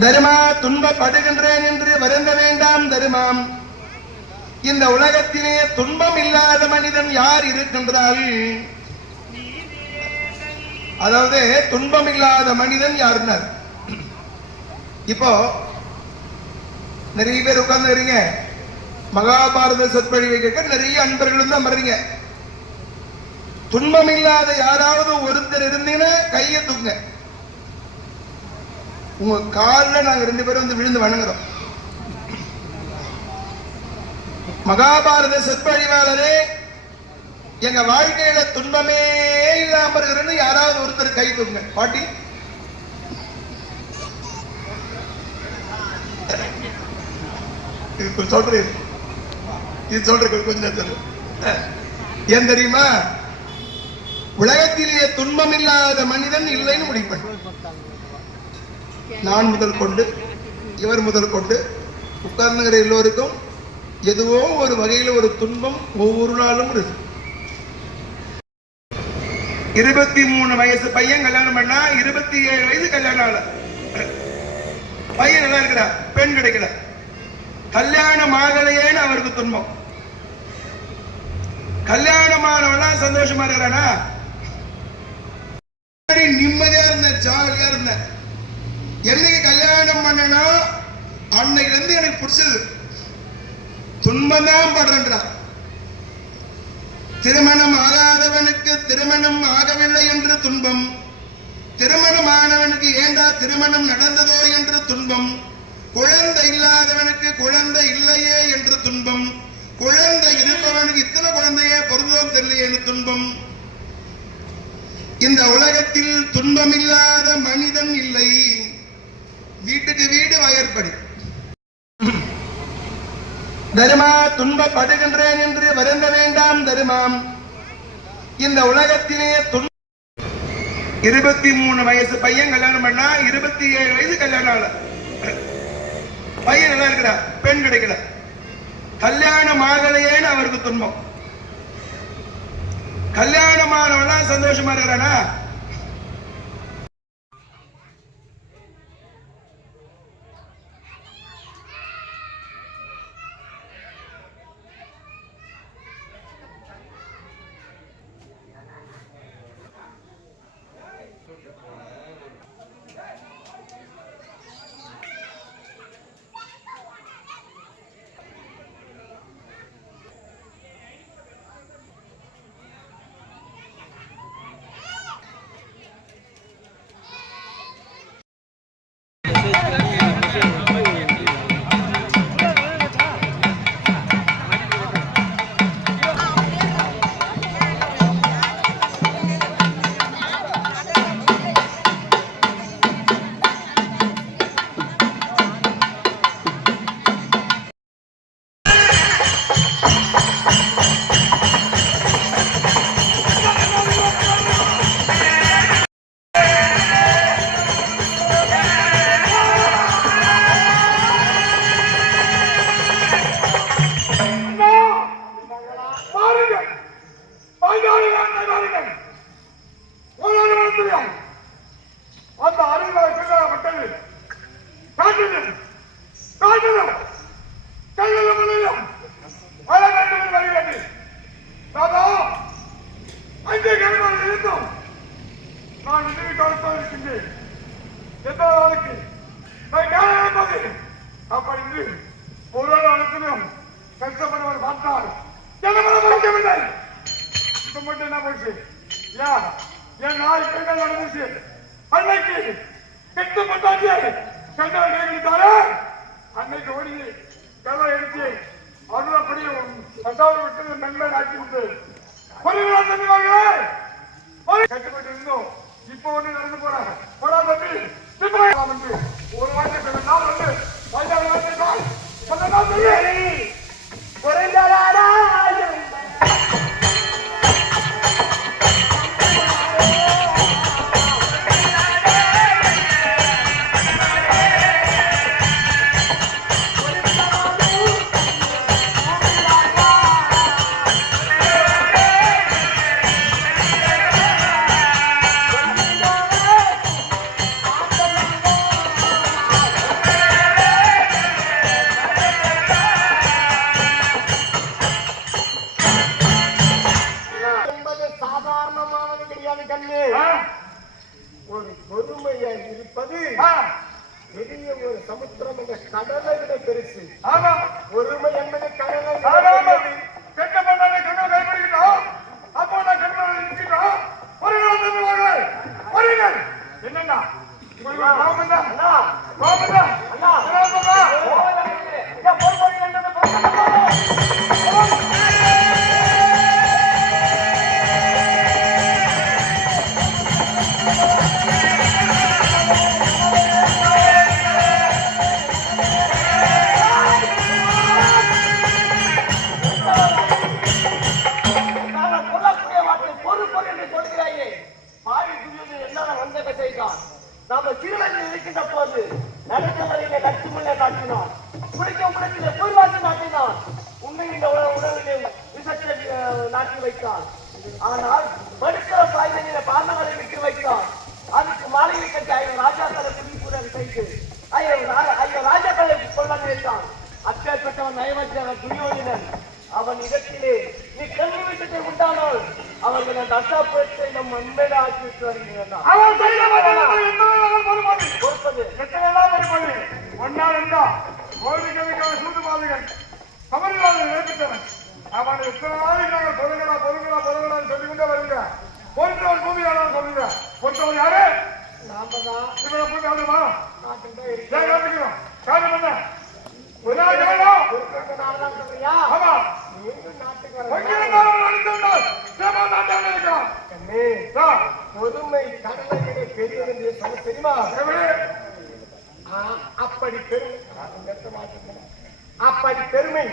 தருமா துன்பப்படுகின்றேன் என்று வருந்த வேண்டாம் தருமாம். இந்த உலகத்திலே துன்பம் இல்லாத மனிதன் யார் இருக்கின்றாள்? அதாவது துன்பம் இல்லாத மனிதன் யாருன்னார். இப்போ நிறைய பேர் உட்கார்ந்துறீங்க, மகாபாரத சொற்பொழிவை கேட்க நிறைய அன்பர்களும் தான் வர்றீங்க. துன்பம் இல்லாத யாராவது ஒருத்தர் இருந்தீங்கன்னா கையை தூக்குங்க. உங்க காலில் நாங்க 2 பேரும் வந்து விழுந்து வணங்குறோம். மகாபாரத சொற்பொழிவாளரே, எங்க வாழ்க்கையில துன்பமே இல்லாம இருக்கிறது யாராவது ஒருத்தர் கை தூக்குங்க. பாட்டி சொல்றேன், இது சொல்றேன் கொஞ்ச நேரத்தில். ஏன் தெரியுமா? உலகத்திலேயே துன்பம் இல்லாத மனிதன் இல்லைன்னு முடிப்பேன். நான் முதல் கொண்டு இவர் முதல் கொண்டு உட்கார்ந்துகிற எல்லோருக்கும் எதுவோ ஒரு வகையில் ஒரு துன்பம் ஒவ்வொரு நாளும் இருக்கு. 23 வயசு பையன் கல்யாணம் பண்ணா 27 வயசு கல்யாணம் ஆகல. பையன் நல்லா இருக்கிறா, பெண் கிடைக்கல. கல்யாணம் ஆகலையேன்னு அவருக்கு துன்பம். கல்யாணமானவனா சந்தோஷமா இருக்கிறானா? நிம்மதியா இருந்த, ஜாலியா இருந்த. என்னைக்கு கல்யாணம் பண்ணனா அன்னைக்கு இருந்து எனக்கு பிடிச்சது துன்பம் தான் படுறான். திருமணம் ஆகாதவனுக்கு திருமணம் ஆகவில்லை என்று துன்பம், திருமணம் ஆனவனுக்கு ஏண்டா திருமணம் நடந்ததோ என்று துன்பம், குழந்தை இல்லாதவனுக்கு குழந்தை இல்லையே என்று துன்பம், குழந்தை இருப்பவனுக்கு இத்தனை குழந்தையே பொருந்தோம் தெரியலையே என்று துன்பம். இந்த உலகத்தில் துன்பம் இல்லாத மனிதன் இல்லை. வீட்டுக்கு வீடு வயற்படி. தருமா துன்பப்படுகின்றேன் என்று வருந்த வேண்டாம் தருமாம். இந்த உலகத்திலே 23 வயசு பையன் கல்யாணம் பண்ணா 27 வயசு கல்யாணம் ஆகல. பையன் நல்லா இருக்கிறா, பெண் கிடைக்கல. கல்யாணம் ஆகலையேன்னு அவருக்கு துன்பம். கல்யாணமானவனா சந்தோஷமா இருக்கிறானா? கஷ்டப்படுவர் பார்த்தால் இப்ப மட்டும் என்ன போச்சு? என் நாய் பெண்கள் நடந்துச்சு. அன்னைக்கு கெட்டுப்பட்டாச்சு. கண்ணால் கேட்கிறாரு. அன்னைக்கு ஓடி கதை எடுத்து அருளப்படி கட்டாவது விட்டு நண்பன் ஆக்கி விட்டு கட்டுப்பட்டு இருந்தோம். இப்ப ஒண்ணு நடந்து போறாங்க. போடா தம்பி ஒரு வார்த்தை நாள் வந்து பதினாறு வார்த்தை குறைந்தாரா பொறுமை என்பது கடலை கெட்ட பண்ணாலே கண்ணை கைப்பிடிக்கிட்டோம். அப்போ நான் கண்ணை நிற்கிட்டோம். வருங்கள் என்னன்னா நாம திருவள்ளில் இருக்கின்ற போது நடக்கவரையில லட்சுமண காட்டினான், குடிக்க உலகிலே பொய்வாசி நாட்டினான், உண்மையின் உணவிலே விஷத்தை நாட்டி வைத்தான். ஆனால் மடுக்கிற பாய்தனில பாண்டங்களை விட்டு வைத்தான். அதுக்கு மாளிகை கட்டி 5 ராஜாக்களை குடிப்புடன் செய்து 5 ராஜாக்களை கொள்ள நினைத்தான். அப்பேற்பட்டவன் நயவஞ்சகன் துரியோதனன். அவன் இடத்திலே நீ கல்வி விட்டத்தை உண்டானால் அவர்கள் அந்த அசாப்புறத்தை நம் அன்பையில ஆக்கி விட்டு வருகிறான். ஒன்னால் இருந்தா கோவிலுக்கான சூதுபாதுகள் சமர்வாதம் நினைப்பிட்டவன். அவன் எத்தனை நாளைக்கு நாங்கள் பொருங்களா பொருங்களா பொருங்களான்னு சொல்லிக்கொண்டே வருகிறேன். பொருத்தவன் பூமியாளர் சொல்லுங்க. பொருத்தவன் யாரு? இவனை போய் அது வரோம் காரணம் என்ன? பொறுமை கடலை விட பெரியது என்று சொல்ல தெரியுமா? அப்படி பெருமை.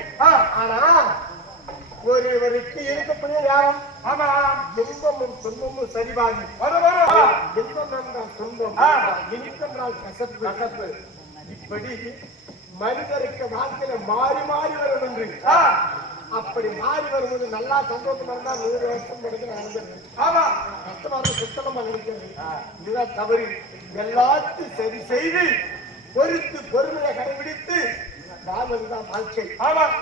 ஆனா ஒருவருக்கு இருக்கக்கூடிய நேரம் இன்பமும் துன்பமும் சரிபாதி. இன்பம் என்றால் துன்பம், இனிப்பு என்றால் கசப்பு. இப்படி மனிதருக்கு வாழ்க்கையில மாறி மாறி வரும் என்று. அப்படி மாறி வரும்போது நல்லா சந்தோஷமா இருந்தா 100 வருஷம் படிக்க நடந்தது. கஷ்டமா சுத்தமா நினைக்கிறது. இதுதான் தவறு. எல்லாத்தையும் சரி செய்து பொறுத்து பொறுமையை கடைபிடித்து வாழ்வதுதான் வாழ்க்கை. தவறு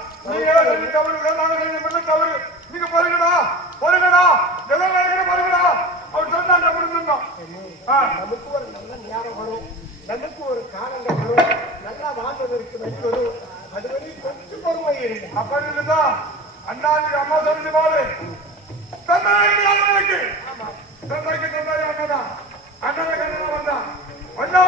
நீங்க பொறுங்கடா பொறுங்கடா பொறுங்கடா அவர் சொன்னாங்க. நமக்கு ஒரு நல்ல நேரம் வரும், நமக்கு ஒரு காலங்கள் வரும், நல்லா வாழ்வதற்கு வழி வரும். அது வரை கொஞ்சம் பொறுமை இருக்கு. அப்படி இருந்தா அண்ணாவுக்கு அம்மா சொல்லி பாரு தந்தாய்க்கு தந்தாய் அண்ணதான் அண்ணனை கண்ணா வந்தான் அண்ணா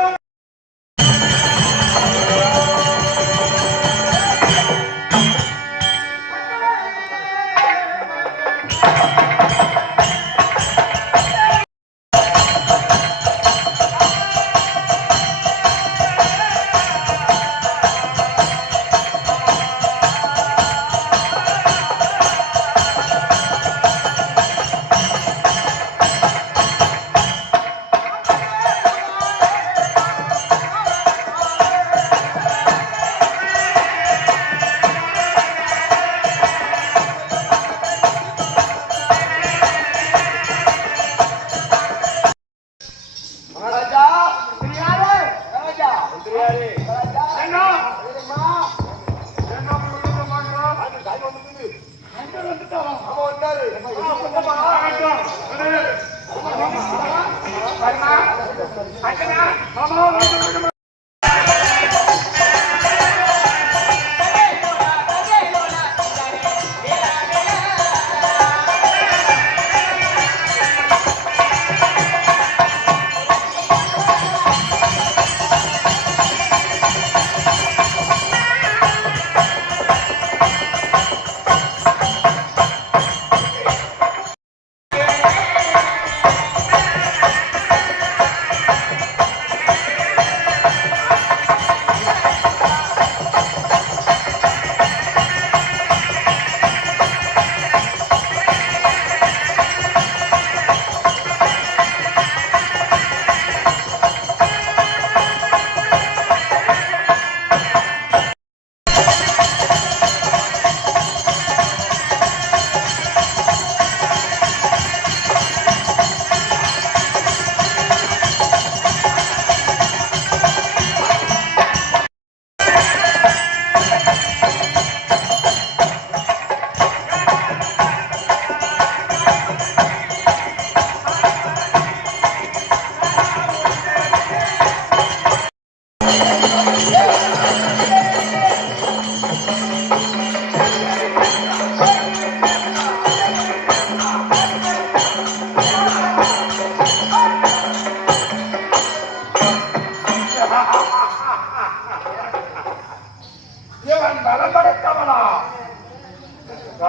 இவன் பலம் படைத்தவனா?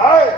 ஏய்,